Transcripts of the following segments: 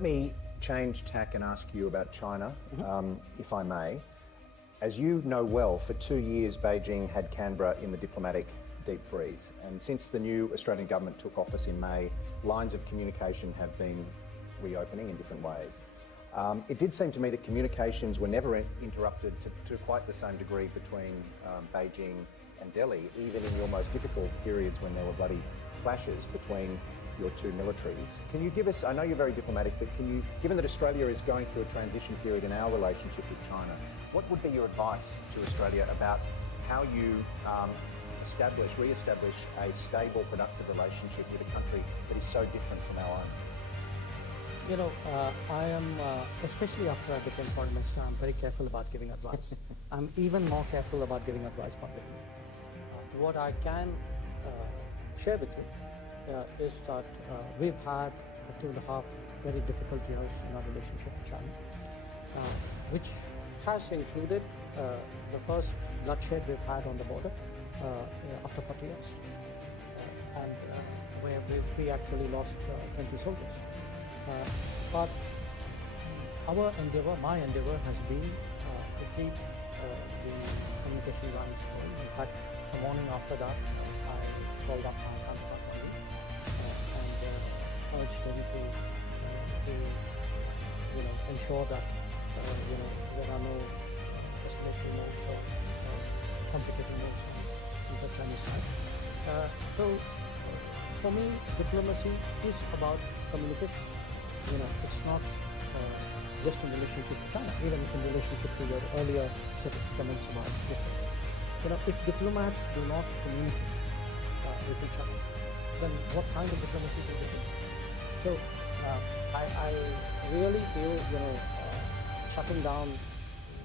Let me change tack and ask you about China, if I may. As you know well, for 2 years Beijing had Canberra in the diplomatic deep freeze, and since the new Australian government took office in May, lines of communication have been reopening in different ways. It did seem to me that communications were never interrupted to quite the same degree between Beijing and Delhi, even in your most difficult periods when there were bloody clashes between your two militaries. Can you give us, I know you're very diplomatic, but can you, given that Australia is going through a transition period in our relationship with China, what would be your advice to Australia about how you re-establish a stable, productive relationship with a country that is so different from our own? You know, I am, especially after I became foreign minister, I'm very careful about giving advice. I'm even more careful about giving advice publicly. What I can share with you is that we've had 2.5 very difficult years in our relationship with China, which has included the first bloodshed we've had on the border after 40 years, and where we actually lost 20 soldiers. But our endeavor, my endeavor, has been to keep the communication lines going. In fact, the morning after that, I called up my counterpart and urged them to ensure that there are no escalatory modes or complicating modes on the Chinese side. So for me, diplomacy is about communication. It's not just in relationship to China, even in relationship to your earlier set of comments about Ukraine. If diplomats do not communicate with each other, then what kind of diplomacy do they do? So I really feel, shutting down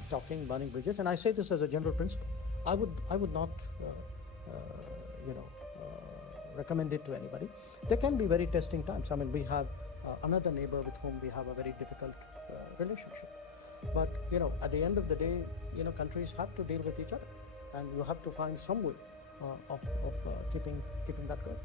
talking, burning bridges, and I say this as a general principle. I would not, recommend it to anybody. There can be very testing times. I mean, we have another neighbor with whom we have a very difficult relationship. But, at the end of the day, countries have to deal with each other, and you have to find some way of keeping that going.